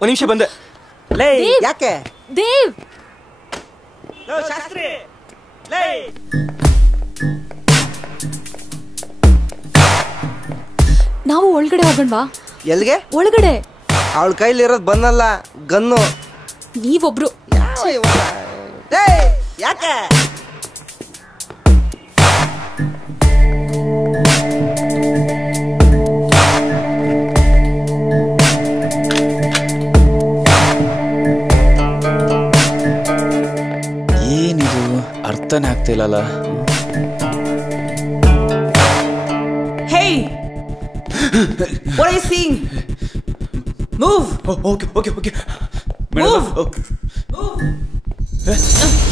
ಒಂದು ನಿಮಿಷ ಬಂದೆ. ಲೇ ಯಾಕೆ ದೇವ್ ಶಾಸ್ತ್ರಿ ಲೇ ನಾವು ಒಳಗಡೆ ಹೋಗೋಣವಾ? ಎಲ್ಲಿಗೆ? ಒಳಗಡೆ. ಅವಳ ಕೈಲಿರೋದು ಬಂದಲ್ಲ ಗನ್ನು. ನೀವೊಬ್ರು ಯಾಕೆ? ಏನಿದು ಅರ್ಥನೇ ಆಗ್ತಿಲ್ಲಲ್ಲ. Hey! What are you seeing? Move! Okay. Move!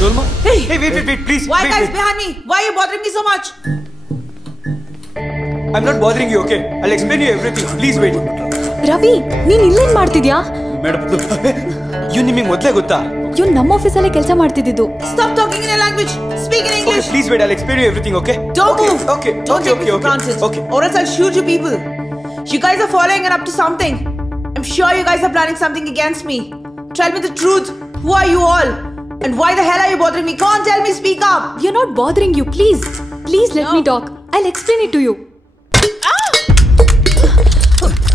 Dolma? Hey! Hey, wait, please. Why wait, guys wait. behind me? Why are you bothering me so much? I'm not bothering you, okay? I'll explain you everything. Please wait. Ravi, ನೀನ್ ಇಲ್ಲೇನ್ ಮಾಡ್ತಿದ್ಯಾ? Madam, ಇವ್ ನಿಮಗೆ ಮೊದಲೇ ಗೊತ್ತಾ? ಇವ್ ನಮ್ಮ ಆಫೀಸಲ್ಲೇ ಕೆಲಸ ಮಾಡ್ತಿದ್ದು. Stop talking in a language. Speak in English. Okay, please wait. I'll explain you everything, okay? Don't move. Okay. Don't take me for granted. Okay. Or else I'll shoot you people. You guys are following and up to something. I'm sure you guys are planning something against me. Tell me the truth. Who are you all? And why the hell are you bothering me? Come on, tell me. Speak up. We're not bothering you. Please let me talk. I'll explain it to you.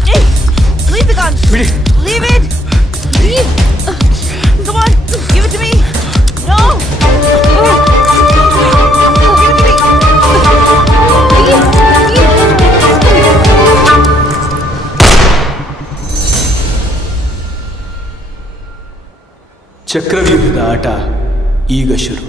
Hey, leave the gun. Leave it. Leave. Come on, give it to me. No. Give it to me. ಚಕ್ರವ್ಯೂಹದ ಆಟ ಈಗ ಶುರು.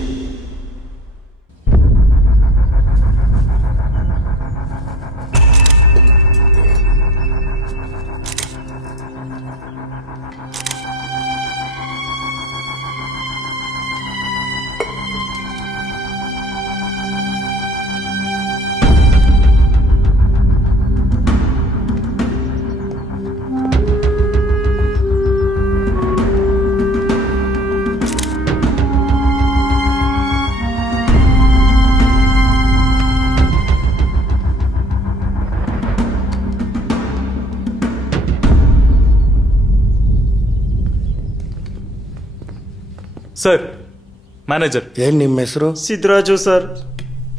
Sir, manager. ಏನ್ ನಿಮ್ಮ ಹೆಸರು? Siddaraju sir.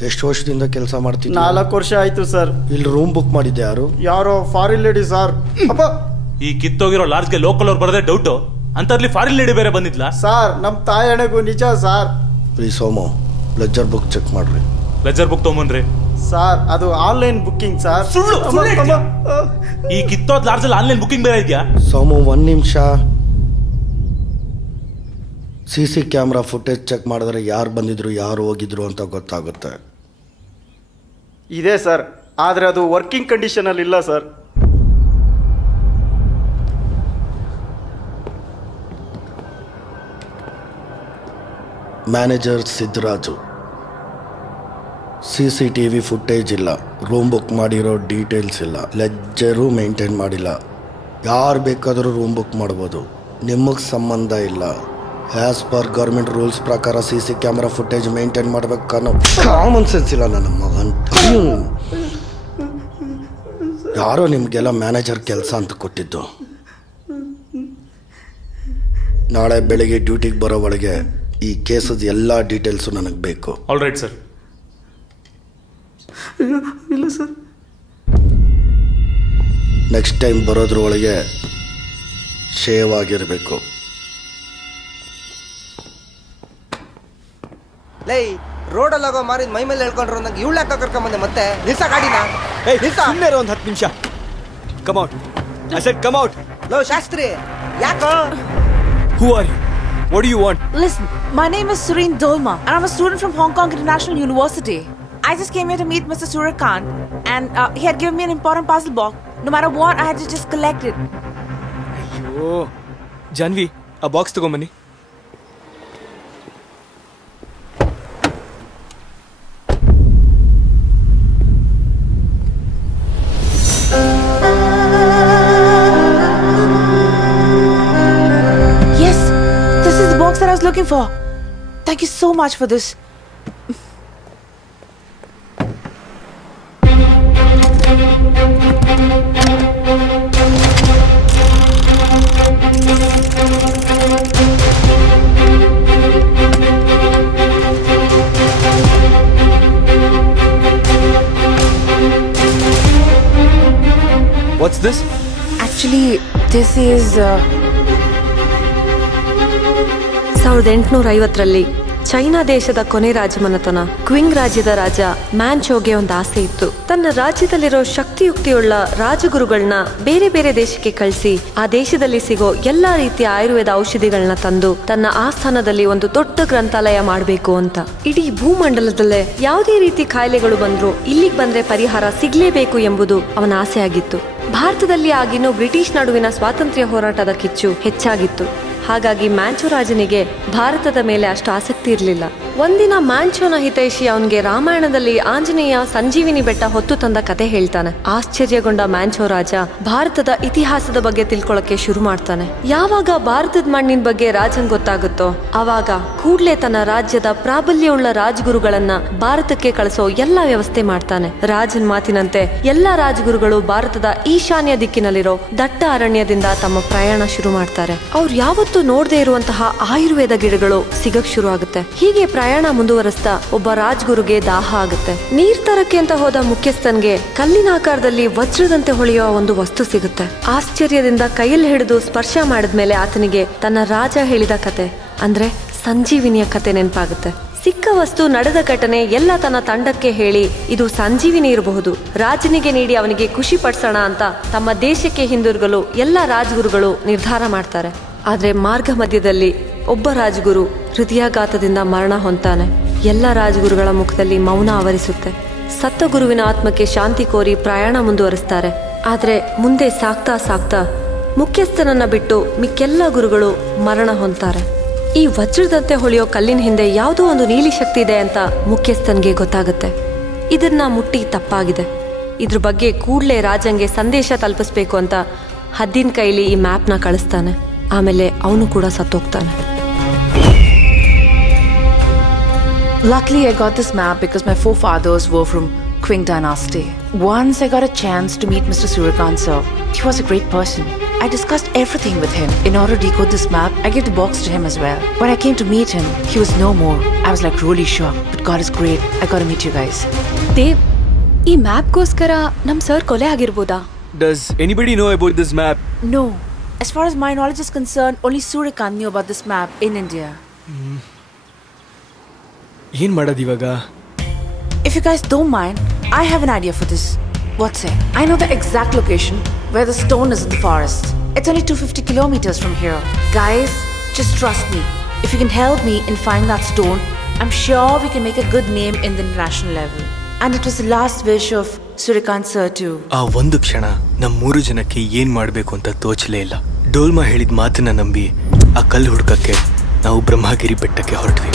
ಎಷ್ಟು ವರ್ಷದಿಂದ ಕೆಲಸ ಮಾಡ್ತಿದ್ದೆ? 4 ವರ್ಷ ಆಯ್ತು ಸರ್. ಇಲ್ಲಿ ರೂಮ್ ಬುಕ್ ಮಾಡಿದ್ದೆ ಯಾರು? ಯಾರೋ ಫಾರಿನ್ ಲೇಡಿ ಸರ್. ಈ ಕಿತ್ತೋಗಿರೋ ಲಾಡ್ಜ್ಗೆ ಲೋಕಲ್ ಅವ್ರು ಬರೋದೇ ಡೌಟು. ಅಂತರ್ಲಿ ಫಾರಿನ್ ಲೇಡಿ ಬೇರೆ ಬಂದಿದ್ಲಾ? ಸರ್, ನಮ್ ತಾಯಣೆಗೂ ನಿಜ sir. Please Somu, ledger book check ಮಾಡ್ರಿ. ಲೆಜರ್ ಬುಕ್ ತಗೊಂಬನ್ರಿ. ಸರ್, ಅದು ಆನ್ಲೈನ್ ಬುಕ್ಕಿಂಗ್ ಸರ್. ಸುಳ್ಳು. ಈ ಕಿತ್ತೋದ್ ಲಾಡ್ಜಲ್ಲಿ ಆನ್ಲೈನ್ ಬುಕ್ಕಿಂಗ್ ಬೇರೆ ಇದೆಯಾ? ಸೋಮು, 1 ನಿಮಿಷ. CC ಕ್ಯಾಮ್ರಾ ಫುಟೇಜ್ ಚೆಕ್ ಮಾಡಿದ್ರೆ ಯಾರು ಬಂದಿದ್ರು ಯಾರು ಹೋಗಿದ್ರು ಅಂತ ಗೊತ್ತಾಗುತ್ತೆ. ಇದೆ ಸರ್, ಆದ್ರೆ ಅದು ವರ್ಕಿಂಗ್ ಕಂಡೀಷನ್ ಅಲ್ಲಿ ಇಲ್ಲ sir. Manager Siddaraju. CCTV footage ಇಲ್ಲ, ರೂಮ್ ಬುಕ್ ಮಾಡಿರೋ ಡೀಟೇಲ್ಸ್ ಇಲ್ಲ, ಲೆಜ್ಜರು ಮೇಂಟೈನ್ ಮಾಡಿಲ್ಲ. ಯಾರು ಬೇಕಾದರೂ ರೂಮ್ ಬುಕ್ ಮಾಡ್ಬೋದು, ನಿಮಗೆ ಸಂಬಂಧ ಇಲ್ಲ. ಆ್ಯಸ್ ಪರ್ ಗೌರ್ಮೆಂಟ್ ರೂಲ್ಸ್ ಪ್ರಕಾರ CC ಕ್ಯಾಮ್ರಾ ಫುಟೇಜ್ ಮೇಂಟೈನ್ ಮಾಡ್ಬೇಕನ್ನೋ ಕಾಮನ್ ಸೆನ್ಸ್ ಇಲ್ಲ ನನ್ನ ಮಗನ್. ಯಾರೋ ನಿಮಗೆಲ್ಲ ಮ್ಯಾನೇಜರ್ ಕೆಲಸ ಅಂತ ಕೊಟ್ಟಿದ್ದು. ನಾಳೆ ಬೆಳಿಗ್ಗೆ ಡ್ಯೂಟಿಗೆ ಬರೋ ಒಳಗೆ ಈ ಕೇಸದ ಎಲ್ಲ ಡೀಟೇಲ್ಸು ನನಗೆ ಬೇಕು. All right sir. ಇಲ್ಲ ಸರ್. ನೆಕ್ಸ್ಟ್ ಟೈಮ್ ಬರೋದ್ರ ಒಳಗೆ ಶೇವ್ ಆಗಿರಬೇಕು. ಲೇ, ರೋಡಲ್ಲಿ ಹೋಗೋ ಮಾರಿದ ಮೈ ಮೇಲೆ ಹೇಳ್ಕೊಂಡ್ರು ನಂಗೆ ಇವಳು ಯಾಕೆ ಕರ್ಕೊಂಬಂದೆ ಮತ್ತೆ? ನಿಲ್ಸ ಗಾಡಿನ. ಸುಮ್ಮನೆ ಒಂದು 10 ನಿಮಿಷ. Come out. I said come out. Low Shastri, ಯಾಕೋ? Who are you? What do you want? Listen, my name is Sureen Dolma and I'm a student from Hong Kong International University. I just came here to meet Mr. Suryakant and he had given me an important puzzle box. No matter what, I had to just collect it. ಅಯ್ಯೋ ಜಾನ್ವಿ, ಆ box ತಗೊಂಬನ್ನಿ. That I was looking for. Thank you so much for this. This is 1850ರಲ್ಲಿ China ದೇಶದ ಕೊನೆ ರಾಜಮನೆತನ Qing ರಾಜ್ಯದ ರಾಜ ಮ್ಯಾನ್ಚೋಗೆ ಒಂದು ಆಸೆ ಇತ್ತು. ತನ್ನ ರಾಜ್ಯದಲ್ಲಿರೋ ಶಕ್ತಿಯುಕ್ತಿಯುಳ್ಳ ರಾಜಗುರುಗಳನ್ನ ಬೇರೆ ಬೇರೆ ದೇಶಕ್ಕೆ ಕಳಿಸಿ ಆ ದೇಶದಲ್ಲಿ ಸಿಗೋ ಎಲ್ಲಾ ರೀತಿಯ ಆಯುರ್ವೇದ ಔಷಧಿಗಳನ್ನ ತಂದು ತನ್ನ ಆಸ್ಥಾನದಲ್ಲಿ ಒಂದು ದೊಡ್ಡ ಗ್ರಂಥಾಲಯ ಮಾಡಬೇಕು ಅಂತ. ಇಡೀ ಭೂಮಂಡಲದಲ್ಲೇ ಯಾವುದೇ ರೀತಿ ಕಾಯಿಲೆಗಳು ಬಂದ್ರು ಇಲ್ಲಿಗೆ ಬಂದ್ರೆ ಪರಿಹಾರ ಸಿಗ್ಲೇಬೇಕು ಎಂಬುದು ಅವನ ಆಸೆ ಆಗಿತ್ತು. ಭಾರತದಲ್ಲಿ ಆಗಿನ್ನೂ ಬ್ರಿಟಿಷ್ ನಡುವಿನ ಸ್ವಾತಂತ್ರ್ಯ ಹೋರಾಟದ ಕಿಚ್ಚು ಹೆಚ್ಚಾಗಿತ್ತು. ಹಾಗಾಗಿ ಮ್ಯಾಂಚೋ ರಾಜನಿಗೆ ಭಾರತದ ಮೇಲೆ ಅಷ್ಟು ಆಸಕ್ತಿ ಇರಲಿಲ್ಲ. ಒಂದಿನ ಮ್ಯಾಂಚೋನ ಹಿತೈಷಿ ಅವನಿಗೆ ರಾಮಾಯಣದಲ್ಲಿ ಆಂಜನೇಯ ಸಂಜೀವಿನಿ ಬೆಟ್ಟ ಹೊತ್ತು ತಂದ ಕತೆ ಹೇಳ್ತಾನೆ. ಆಶ್ಚರ್ಯಗೊಂಡ ಮ್ಯಾಂಚೋ ರಾಜ ಭಾರತದ ಇತಿಹಾಸದ ಬಗ್ಗೆ ತಿಳ್ಕೊಳಕ್ಕೆ ಶುರು ಮಾಡ್ತಾನೆ. ಯಾವಾಗ ಭಾರತದ ಮಣ್ಣಿನ ಬಗ್ಗೆ ರಾಜನ್ ಗೊತ್ತಾಗುತ್ತೋ ಆವಾಗ ಕೂಡ್ಲೆ ತನ್ನ ರಾಜ್ಯದ ಪ್ರಾಬಲ್ಯವುಳ್ಳ ರಾಜಗುರುಗಳನ್ನ ಭಾರತಕ್ಕೆ ಕಳಿಸೋ ಎಲ್ಲಾ ವ್ಯವಸ್ಥೆ ಮಾಡ್ತಾನೆ. ರಾಜನ್ ಮಾತಿನಂತೆ ಎಲ್ಲಾ ರಾಜಗುರುಗಳು ಭಾರತದ ಈಶಾನ್ಯ ದಿಕ್ಕಿನಲ್ಲಿರೋ ದಟ್ಟ ಅರಣ್ಯದಿಂದ ತಮ್ಮ ಪ್ರಯಾಣ ಶುರು ಮಾಡ್ತಾರೆ. ಅವ್ರು ಯಾವತ್ತೂ ನೋಡದೇ ಇರುವಂತಹ ಆಯುರ್ವೇದ ಗಿಡಗಳು ಸಿಗಕ್ ಶುರು ಆಗುತ್ತೆ. ಹೀಗೆ ಪ್ರಯಾಣ ಮುಂದುವರಿಸ್ತಾ ಒಬ್ಬ ರಾಜ್ಗುರುಗೆ ದಾಹ ಆಗುತ್ತೆ. ನೀರ್ ತರಕ್ಕೆ ಅಂತ ಹೋದ ಮುಖ್ಯಸ್ಥನ್ಗೆ ಕಲ್ಲಿನ ಆಕಾರದಲ್ಲಿ ವಜ್ರದಂತೆ ಹೊಳೆಯುವ ಒಂದು ವಸ್ತು ಸಿಗುತ್ತೆ. ಆಶ್ಚರ್ಯದಿಂದ ಕೈಯಲ್ಲಿ ಹಿಡಿದು ಸ್ಪರ್ಶ ಮಾಡಿದ್ಮೇಲೆ ಆತನಿಗೆ ತನ್ನ ರಾಜ ಹೇಳಿದ ಕತೆ ಅಂದ್ರೆ ಸಂಜೀವಿನಿಯ ಕತೆ ನೆನಪಾಗುತ್ತೆ. ಸಿಕ್ಕ ವಸ್ತು, ನಡೆದ ಘಟನೆ ಎಲ್ಲ ತನ್ನ ತಂಡಕ್ಕೆ ಹೇಳಿ ಇದು ಸಂಜೀವಿನಿ ಇರಬಹುದು, ರಾಜನಿಗೆ ನೀಡಿ ಅವನಿಗೆ ಖುಷಿ ಪಡಿಸೋಣ ಅಂತ ತಮ್ಮ ದೇಶಕ್ಕೆ ಹಿಂದಿರುಗಲು ಎಲ್ಲ ರಾಜಗುರುಗಳು ನಿರ್ಧಾರ ಮಾಡ್ತಾರೆ. ಆದ್ರೆ ಮಾರ್ಗ ಮಧ್ಯದಲ್ಲಿ ಒಬ್ಬ ರಾಜಗುರು ಹೃದಯಾಘಾತದಿಂದ ಮರಣ ಹೊಂತಾನೆ. ಎಲ್ಲ ರಾಜಗುರುಗಳ ಮುಖದಲ್ಲಿ ಮೌನ ಆವರಿಸುತ್ತೆ. ಸತ್ತ ಗುರುವಿನ ಆತ್ಮಕ್ಕೆ ಶಾಂತಿ ಕೋರಿ ಪ್ರಯಾಣ ಮುಂದುವರಿಸ್ತಾರೆ. ಆದ್ರೆ ಮುಂದೆ ಸಾಗ್ತಾ ಸಾಗ್ತಾ ಮುಖ್ಯಸ್ಥನನ್ನ ಬಿಟ್ಟು ಮಿಕ್ಕೆಲ್ಲ ಗುರುಗಳು ಮರಣ ಹೊಂತಾರೆ. ಈ ವಜ್ರದಂತೆ ಹೊಳೆಯೋ ಕಲ್ಲಿನ ಹಿಂದೆ ಯಾವುದೋ ಒಂದು ನೀಲಿ ಶಕ್ತಿ ಇದೆ ಅಂತ ಮುಖ್ಯಸ್ಥನ್ಗೆ ಗೊತ್ತಾಗುತ್ತೆ. ಇದನ್ನ ಮುಟ್ಟಿ ತಪ್ಪಾಗಿದೆ, ಇದ್ರ ಬಗ್ಗೆ ಕೂಡ್ಲೆ ರಾಜಂಗೆ ಸಂದೇಶ ತಲುಪಿಸ್ಬೇಕು ಅಂತ ಹದ್ದಿನ ಕೈಲಿ ಈ ಮ್ಯಾಪ್ನ ಕಳಿಸ್ತಾನೆ. ಆಮೇಲೆ ಅವನು ಕೂಡ ಸತ್ತೋಗ್ತಾನೆ. Luckily, I got this map because my forefathers were from Qing dynasty. Once I got a chance to meet Mr. Surikant sir. He was a great person. I discussed everything with him. In order to decode this map, I gave the box to him as well. When I came to meet him, he was no more. I was like really shocked. But God is great. I got to meet you guys. Dev, ಈ ಮ್ಯಾಪ್ಗೋಸ್ಕರ ನಮ್ sir ಕೊಲೆ ಆಗಿರ್ಬೋದಾ? Does anybody know about this map? No. As far as my knowledge is concerned, only Surikant knew about this map in India. ಏನ್ ಮಾಡೋದು ಇವಾಗ? If you guys don't mind, I have an idea for this. What's it? I know the exact location where the stone is in the forest. It's only 250 kilometers from here. Guys, just trust me. If you can help me in finding that stone, I'm sure we can make a good name in the international level. And it was the last wish of Surikant sir too. ಆ ಒಂದು ಕ್ಷಣ ನಮ್ಮ 3 ಜನಕ್ಕೆ ಏನ್ ಮಾಡ್ಬೇಕು ಅಂತ ತೋಚಲೇ ಇಲ್ಲ. ಡೋಲ್ಮಾ ಹೇಳಿದ ಮಾತನ್ನ ನಂಬಿ ಆ ಕಲ್ಲು ಹುಡುಕಕ್ಕೆ ನಾವು ಬ್ರಹ್ಮಗಿರಿ ಬೆಟ್ಟಕ್ಕೆ ಹೊರಟ್ವಿ.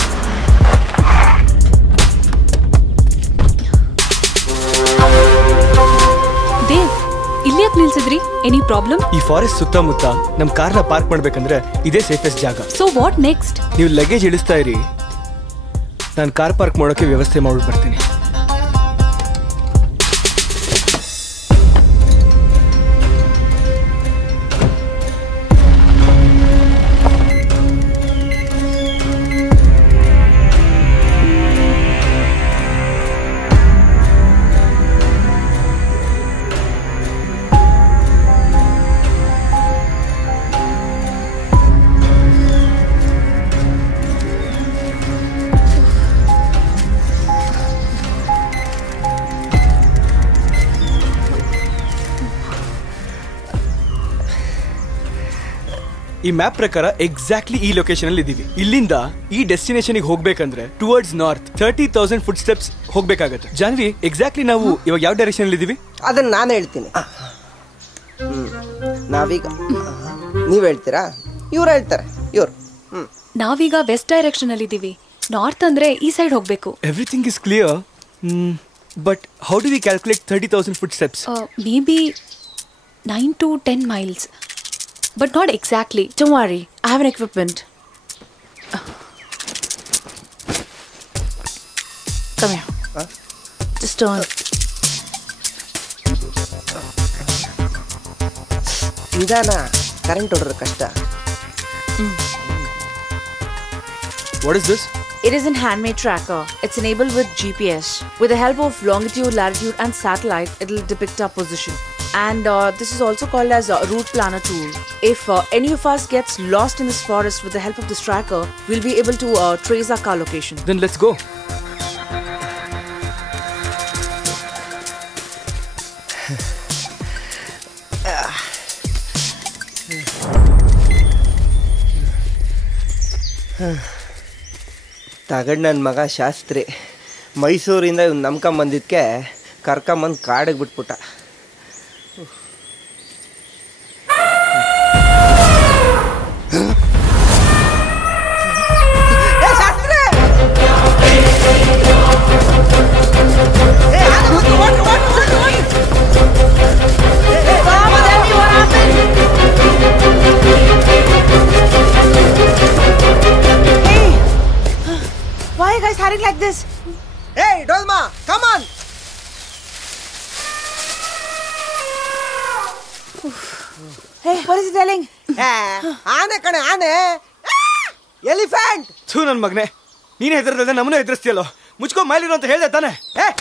ದೇವ್, ಇಲ್ಲಿ ಯಾಕೆ ನಿಲ್ಸಿದ್ರಿ? Any problem? ಈ ಫಾರೆಸ್ಟ್ ಸುತ್ತಮುತ್ತ ನಮ್ ಕಾರ್ನ ಪಾರ್ಕ್ ಮಾಡ್ಬೇಕಂದ್ರೆ ಇದೇ ಸೇಫೆಸ್ಟ್ ಜಾಗ. So what next? ನೀವು ಲಗೇಜ್ ಇಳಿಸ್ತಾ ಇರಿ, ನಾನು ಕಾರ್ ಪಾರ್ಕ್ ಮಾಡೋಕೆ ವ್ಯವಸ್ಥೆ ಮಾಡ್ಬಿಟ್ಟು ಬರ್ತೀನಿ. ಈ ಮ್ಯಾಪ್ ಪ್ರಕಾರ ಎಕ್ಸಾಕ್ಟ್ಲಿ ಈ ಲೊಕೇಶನ್ ಅಲ್ಲಿ ಇದೀವಿ. ಇಲ್ಲಿಂದ ಈ ಡೆಸ್ಟಿನೇಷನ್ ಹೋಗ್ಬೇಕಂದ್ರೆ ಟುವರ್ಡ್ಸ್ ನಾರ್ತ್ 30,000 ಫುಟ್ ಸ್ಟೆಪ್ಸ್ ಹೋಗ್ಬೇಕಾಗತ್ತೆ. ಜಾನ್ವಿ, ಎಕ್ಸಾಕ್ಟ್ಲಿ ನಾವು ಇವಾಗ ಯಾವ ಡೈರೆಕ್ಷನ್ ಅಲ್ಲಿ ಇದೀವಿ? ಅದನ್ನ ನಾನು ಹೇಳ್ತೀನಿ. ನಾವೀಗ ನೀವ್ ಹೇಳ್ತೀರಾ, ಇವ್ರು ಹೇಳ್ತಾರೆ. ನಾವೀಗ ವೆಸ್ಟ್ ಡೈರೆಕ್ಷನ್ ಅಲ್ಲಿ ಇದೀವಿ. ನಾರ್ತ್ ಅಂದ್ರೆ ಈ ಸೈಡ್ ಹೋಗ್ಬೇಕು. Everything is clear, but how do we calculate 30,000 foot steps? May be 9 to 10 miles. But not exactly. Don't worry, I have an equipment. Come here. Just turn. ನಿಧಾನ, current ಹೊಡೆದ್ರೆ ಕಷ್ಟ. What is this? It is a handmade tracker. It's enabled with GPS. With the help of longitude, latitude and satellite, it will depict our position. And this is also called as a route planner tool. If any of us gets lost in this forest with the help of this tracker, we'll be able to trace our car location. Then let's go. ತಗಡ್ ನನ್ನ ಮಗ ಶಾಸ್ತ್ರಿ ಮೈಸೂರಿಂದ ಇವ್ನು ನಂಬ್ಕೊಂಬಂದಿದ್ದಕ್ಕೆ ಕರ್ಕೊಂಬಂದು ಕಾಡಿಗೆ ಬಿಟ್ಬಿಟ್ಟ. Why are you guys hurrying like this? Hey, Dolma, come on! Hey, what is he telling? ಆನೆ ಕಣೆ ಆನೆ, elephant. ಥೂ ನನ್ನ ಮಗನೇ, ನೀನೇ ಹೆದರ್ದಲ್ದೆ ನಮ್ಮನ್ನು ಹೆದರ್ಸ್ತೀಯಲ್ಲೋ. ಮುಚ್ಕೊ ಮೈಲಿರೋ ಅಂತ ಹೇಳ್ದೆ ತಾನೆ.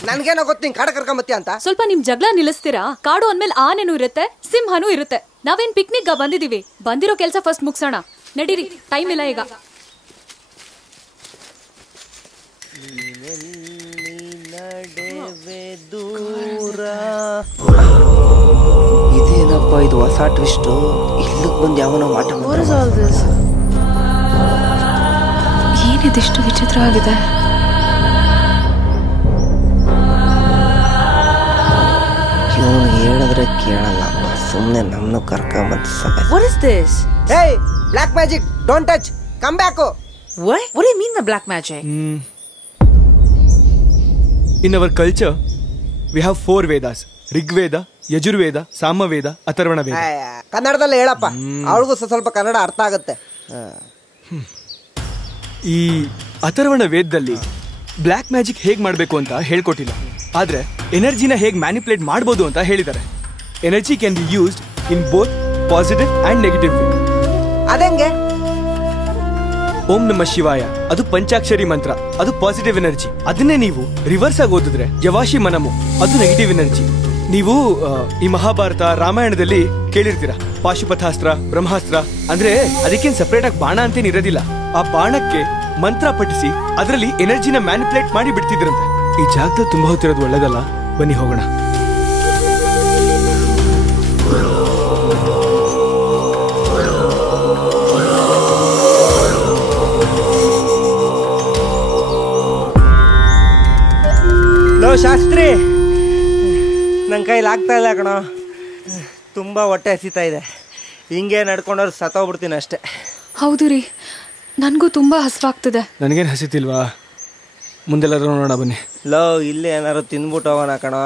ನನ್ಗೇನೋ ಗೊತ್ತು ನೀನ್ ಕಾಡ ಕರ್ಕೊಂಬತ್ತೀಯ ಅಂತ. ಸ್ವಲ್ಪ ನಿಮ್ ಜಗಳ ನಿಲ್ಲಿಸ್ತೀರಾ? ಕಾಡು ಅಂದ್ಮೇಲೆ ಆನೆನೂ ಇರುತ್ತೆ, ಸಿಂಹನೂ ಇರುತ್ತೆ. ನಾವೇನ್ ಪಿಕ್ನಿಕ್ ಬಂದಿದೀವಿ, ಬಂದಿರೋ ಕೆಲಸ ಫಸ್ಟ್ ಮುಗ್ಸೋಣ. ನಡೀರಿ, ಟೈಮ್ ಇಲ್ಲ ಈಗ. ಇದೇನಪ್ಪ ಇದು ಹೊಸ ಟ್ವಿಸ್ಟ್. ಇಲ್ಲಿಗೆ ಬಂದು ಯಾವನೋ ಆಟ. What is all this? ಏನಿದಿಷ್ಟು ವಿಚಿತ್ರವಾಗಿದೆ? ಇವನು ಹೇಳಿದ್ರೆ ಕೇಳಲ್ಲಪ್ಪ, ಸುಮ್ಮನೆ ನಮ್ಮನ್ನು ಕರ್ಕೊಂಬಂದು ಸಾಕ. What is this? Hey, black magic, don't touch, come back. What? What do you mean by black magic? In our culture, we have 4 Vedas: Rigveda, Yajurveda, Samaveda, Atharvana ವೇದ. ಕನ್ನಡದಲ್ಲಿ ಹೇಳಪ್ಪ, ಅವಳಿಗೂ ಸ್ವಲ್ಪ ಕನ್ನಡ ಅರ್ಥ ಆಗುತ್ತೆ. ಈ ಅಥರ್ವಣ ವೇದದಲ್ಲಿ ಬ್ಲ್ಯಾಕ್ ಮ್ಯಾಜಿಕ್ ಹೇಗೆ ಮಾಡಬೇಕು ಅಂತ ಹೇಳ್ಕೊಟ್ಟಿಲ್ಲ, ಆದ್ರೆ ಎನರ್ಜಿನ ಹೇಗೆ ಮ್ಯಾನಿಪುಲೇಟ್ ಮಾಡ್ಬೋದು ಅಂತ ಹೇಳಿದ್ದಾರೆ. Energy can be used in both positive and negative way. ಅದಂಗೆ? ಓಂ ನಮ ಶಿವಾಯ ಅದು ಪಂಚಾಕ್ಷರಿ ಮಂತ್ರ, ಅದು ಪಾಸಿಟಿವ್ ಎನರ್ಜಿ. ಅದನ್ನೇ ನೀವು ರಿವರ್ಸ್ ಆಗಿ ಓದಿದ್ರೆ ಯವಾಶಿ ಮನಮು, ಅದು ನೆಗೆಟಿವ್ ಎನರ್ಜಿ. ನೀವು ಈ ಮಹಾಭಾರತ ರಾಮಾಯಣದಲ್ಲಿ ಕೇಳಿರ್ತೀರ, ಪಾಶುಪಥಾಸ್ತ್ರ, ಬ್ರಹ್ಮಾಸ್ತ್ರ. ಅಂದ್ರೆ ಅದಕ್ಕೇನು ಸಪರೇಟ್ ಆಗಿ ಬಾಣ ಅಂತೇನು ಇರೋದಿಲ್ಲ. ಆ ಬಾಣಕ್ಕೆ ಮಂತ್ರ ಪಠಿಸಿ ಅದರಲ್ಲಿ ಎನರ್ಜಿನ ಮ್ಯಾನಿಪುಲೇಟ್ ಮಾಡಿ ಬಿಡ್ತಿದ್ರಂತೆ. ಈ ಜಾಗದಲ್ಲಿ ತುಂಬಾ ಹೊತ್ತಿರೋದು ಒಳ್ಳೇದಲ್ಲ, ಬನ್ನಿ ಹೋಗೋಣ. ಲೋ ಶಾಸ್ತ್ರಿ, ನನ್ನ ಕೈಲಿ ಆಗ್ತಾ ಇಲ್ಲ ಕಣೋ, ತುಂಬ ಹೊಟ್ಟೆ ಹಸಿತಾ ಇದೆ. ಹಿಂಗೆ ನಡ್ಕೊಂಡವ್ರು ಸತ್ತೋಗ್ಬಿಡ್ತೀನಿ ಅಷ್ಟೇ. ಹೌದು ರೀ, ನನಗೂ ತುಂಬ ಹಸಿವಾಗ್ತಿದೆ. ನನಗೇನು ಹಸಿತಿಲ್ವಾ? ಮುಂದೆಲ್ಲಾದ್ರೂ ನೋಡೋಣ ಬನ್ನಿ. ಲೋ, ಇಲ್ಲಿ ಏನಾದ್ರು ತಿಂದ್ಬಿಟ್ಟು ಹೋಗೋಣ ಕಣೋ.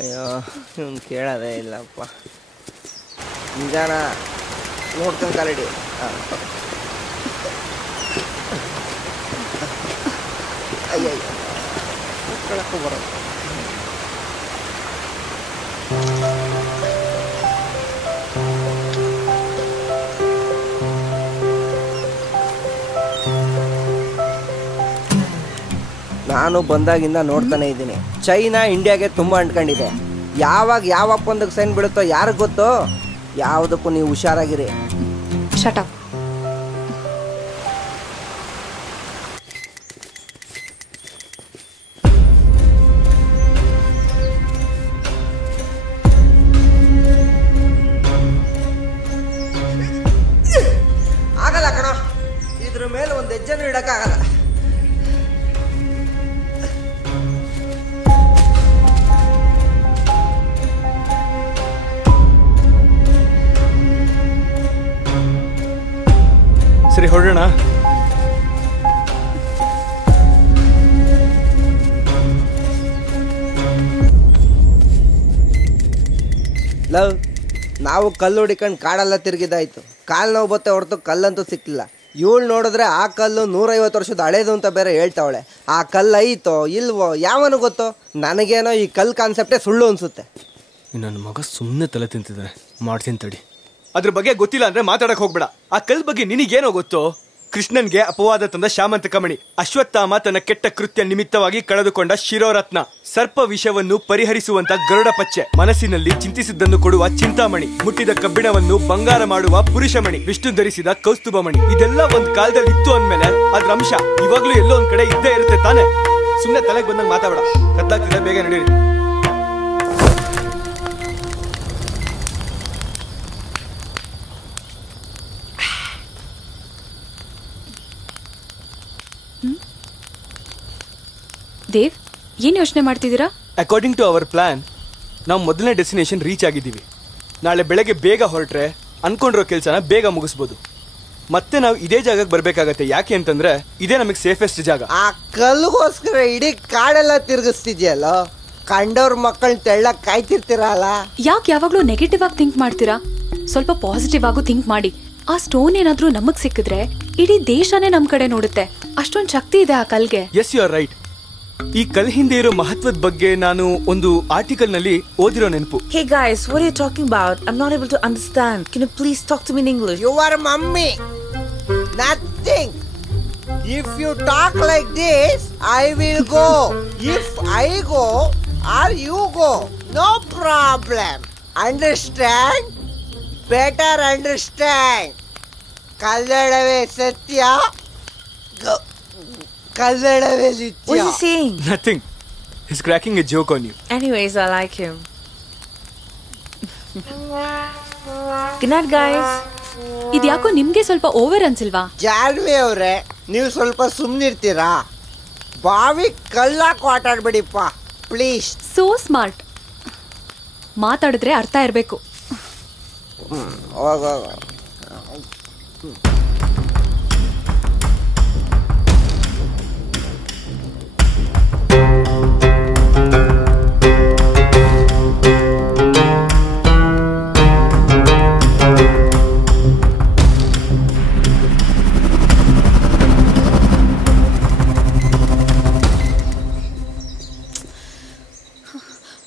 ಅಯ್ಯೋ, ಇವ್ನು ಕೇಳೋದೇ ಇಲ್ಲಪ್ಪ. ನಿಜಾನ ನೋಡ್ಕೊಂಡು ಕಾಲಿಡಿ. ಅಯ್ಯಯ್ಯ, ಕೂತ್ಕೊಳ್ಳೋಕ್ಕೂ ಬರೋದು. ನಾನು ಬಂದಾಗಿಂದ ನೋಡ್ತಾನೆ ಇದ್ದೀನಿ, ಚೈನಾ ಇಂಡಿಯಾಗೆ ತುಂಬ ಅಂಟ್ಕೊಂಡಿದೆ. ಯಾವಾಗ ಯಾವ ಒಪ್ಪಂದಕ್ಕೆ ಸೈನ್ ಬಿಡುತ್ತೋ ಯಾರಿಗೆ ಗೊತ್ತೋ. ಯಾವುದಕ್ಕೂ ನೀವು ಹುಷಾರಾಗಿರಿ. Shut up. ಆಗಲ್ಲ ಕಣ, ಇದ್ರ ಮೇಲೆ ಒಂದು ಹೆಜ್ಜೆನೂ ಇಡಕ್ಕಾಗಲ್ಲ. ಸರಿ, ಹೊರಡೋಣ. ಲವ್, ನಾವು ಕಲ್ಲು ಹುಡಿಕೊಂಡು ಕಾಡೆಲ್ಲ ತಿರುಗಿದಾಯ್ತು. ಕಾಲು ನೋವು ಬತ್ತೆ ಹೊರತು ಕಲ್ಲಂತೂ ಸಿಕ್ಕಿಲ್ಲ. ಇವಳು ನೋಡಿದ್ರೆ ಆ ಕಲ್ಲು 150 ವರ್ಷದ ಹಳೇದು ಅಂತ ಬೇರೆ ಹೇಳ್ತಾವಳೆ. ಆ ಕಲ್ಲು ಐತೋ ಇಲ್ವೋ ಯಾವನು ಗೊತ್ತೋ. ನನಗೇನೋ ಈ ಕಲ್ಲು ಕಾನ್ಸೆಪ್ಟೇ ಸುಳ್ಳು ಅನ್ಸುತ್ತೆ. ನನ್ನ ಮಗ ಸುಮ್ಮನೆ ತಲೆ ತಿಂತಿದ್ದಾನೆ, ಮಾಡ್ತೀನಿ ತಡಿ. ಅದ್ರ ಬಗ್ಗೆ ಗೊತ್ತಿಲ್ಲ ಅಂದ್ರೆ ಮಾತಾಡಕ್ ಹೋಗ್ಬೇಡ. ಆ ಕಲ್ ಬಗ್ಗೆ ನಿನಗೇನೋ ಗೊತ್ತೋ? ಕೃಷ್ಣನ್ಗೆ ಅಪವಾದ ತಂದ ಶಾಮಂತಕಮಣಿ, ಅಶ್ವತ್ಥಾಮ ತನ್ನ ಕೆಟ್ಟ ಕೃತ್ಯ ನಿಮಿತ್ತವಾಗಿ ಕಳೆದುಕೊಂಡ ಶಿರೋರತ್ನ, ಸರ್ಪ ವಿಷವನ್ನು ಪರಿಹರಿಸುವಂತ ಗರುಡ ಪಚ್ಚೆ, ಮನಸ್ಸಿನಲ್ಲಿ ಚಿಂತಿಸಿದ್ದನ್ನು ಕೊಡುವ ಚಿಂತಾಮಣಿ, ಮುಟ್ಟಿದ ಕಬ್ಬಿಣವನ್ನು ಬಂಗಾರ ಮಾಡುವ ಪುರುಷಮಣಿ, ವಿಷ್ಣು ಧರಿಸಿದ ಕೌಸ್ತುಭಮಣಿ. ಇದೆಲ್ಲ ಒಂದ್ ಕಾಲದಲ್ಲಿ ಇತ್ತು ಅಂದ್ಮೇಲೆ ಅದ್ರ ಅಂಶ ಇವಾಗ್ಲೂ ಎಲ್ಲೋ ಒಂದ್ ಕಡೆ ಇದ್ದೇ ಇರುತ್ತೆ ತಾನೆ. ಸುಮ್ನೆ ತಲೆಗೆ ಬಂದಂಗೆ ಮಾತಾಡ, ಕದ್ದಾಗ್ತಿದೆ, ಬೇಗ ನಡೀರಿ. ದೇವ್, ಏನ್ ಯೋಚನೆ ಮಾಡ್ತಿದ್ದೀರಾ? ಅಕಾರ್ಡಿಂಗ್ ಟು ಅವರ್ ಪ್ಲಾನ್ ನಾವು ಮೊದಲನೇ ಡೆಸ್ಟಿನೇಷನ್ ರೀಚ್ ಆಗಿದ್ದೀವಿ. ನಾಳೆ ಬೆಳಗ್ಗೆ ಬೇಗ ಹೊರಟ್ರೆ ಅನ್ಕೊಂಡಿರೋ ಕೆಲಸನ ಬೇಗ ಮುಗಿಸ್ಬೋದು. ಮತ್ತೆ ನಾವು ಇದೇ ಜಾಗಕ್ಕೆ ಬರ್ಬೇಕಾಗತ್ತೆ. ಯಾಕೆ ಅಂತಂದ್ರೆ ಇದೇ ನಮಗೆ ಸೇಫೆಸ್ಟ್ ಜಾಗ. ಆ ಕಲ್ಲಿಗೋಸ್ಕರ ಇಡೀ ಕಾಡೆಲ್ಲ ತಿರುಗಿಸ್ತಿದ್ಯಲ್ಲ, ಕಂಡವ್ರ ಮಕ್ಕಳನ್ನ ತೆಳ್ಳಕ್ ಕಾಯ್ತಿರ್ತೀರಲ್ಲ. ಯಾಕೆ ಯಾವಾಗ್ಲೂ ನೆಗೆಟಿವ್ ಆಗಿ ಥಿಂಕ್ ಮಾಡ್ತೀರಾ? ಸ್ವಲ್ಪ ಪಾಸಿಟಿವ್ ಆಗು ಥಿಂಕ್ ಮಾಡಿ. ಆ ಸ್ಟೋನ್ ಏನಾದ್ರೂ ನಮಗ್ ಸಿಕ್ಕಿದ್ರೆ ಇಡೀ ದೇಶನೇ ನಮ್ ಕಡೆ ನೋಡುತ್ತೆ. ಅಷ್ಟೊಂದ್ ಶಕ್ತಿ ಇದೆ ಆ ಕಲ್ಗೆ. Yes, you are right. ಈ ಕಲ್ ಹಿಂದೆ ಇರೋ ಮಹತ್ವದ ಬಗ್ಗೆ ನಾನು ಒಂದು ಆರ್ಟಿಕಲ್ ನಲ್ಲಿ ಓದಿರೋ ನೆನಪು. Hey guys, what are you talking about? I'm not able to understand. Can you please talk to me in English? You are mummy. Nothing. If you talk like this, I will go. If I go or you go, no problem. Understand? Better understand. Kalladave satya. Kalladave litya. What is he saying? Nothing. He's cracking a joke on you. Anyways, I like him. Good night, guys. ಇದ್ಯಾಕೋ ನಿಮ್ಗೆ ಸ್ವಲ್ಪ over ಅನ್ಸಿಲ್ವಾ? Janhvi ಅವ್ರೆ, ನೀವು ಸ್ವಲ್ಪ ಸುಮ್ನಿರ್ತೀರಾ? ಬಾವಿ ಕಲ್ಲಾಕ್ ಆಟಾಡ್ಬೇಡಿಪ್ಪ please. So smart. ಮಾತಾಡಿದ್ರೆ ಅರ್ಥ ಇರ್ಬೇಕು.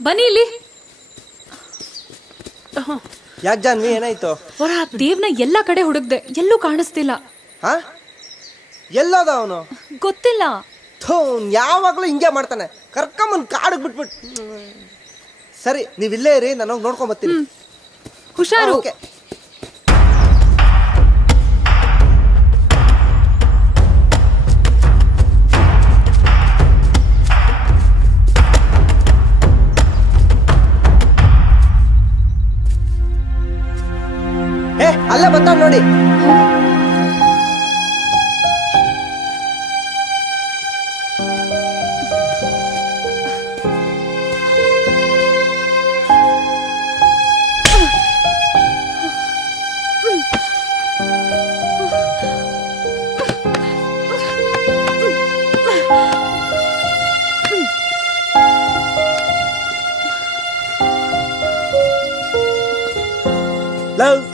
ಬನ್ನಿ ಇಲ್ಲಿ. ಯಾಕೆ ಜಾನ್ವಿ, ಏನಾಯ್ತು? ದೇವ್ನ ಎಲ್ಲ ಕಡೆ ಹುಡುಕ್ದೆ, ಎಲ್ಲೂ ಕಾಣಿಸ್ತಿಲ್ಲ. ಹಾ, ಎಲ್ಲೋದ ಅವನು? ಗೊತ್ತಿಲ್ಲ. ಯಾವಾಗ್ಲೂ ಹಿಂಗೆ ಮಾಡ್ತಾನೆ. ಕರ್ಕೊಂಬಂದ್ ಕಾಡಿಗೆ ಬಿಟ್ಬಿಟ್ಟು. ಸರಿ, ನೀವ್ ಇಲ್ಲೇ ಇರಿ, ನಾನು ನೋಡ್ಕೊಂಡ್ ಬರ್ತೀನಿ. ಹುಷಾರು. ಅಲ್ಲ ಬಂದ ನೋಡಿ.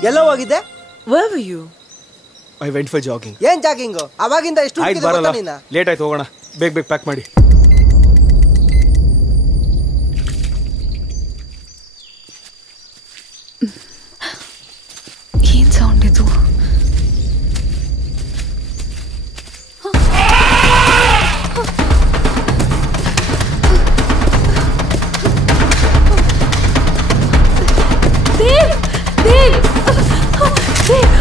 ಎಲ್ಲೋ ಹೋಗಿದ್ದೆ? Where were you? I went for jogging. ಏನ್ ಜಾಗಿಂಗು? ಅವಾಗಿಂದ ಎಷ್ಟು ಬರಲ್ಲ, ಲೇಟ್ ಆಯ್ತು, ಹೋಗೋಣ. ಬೇಗ ಪ್ಯಾಕ್ ಮಾಡಿ. ಏನ್ ಸೌಂಡ್ ಇದು? ದೇವ್, ದೇವ್, ದೇವ್.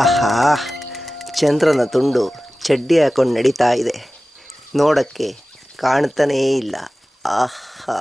ಆಹಾ, ಚಂದ್ರನ ತುಂಡು ಚಡ್ಡಿ ಹಾಕೊಂಡು ನಡೀತಾ ಇದೆ. ನೋಡಕ್ಕೆ ಕಾಣ್ತಾನೇ ಇಲ್ಲ. ಆಹಾ.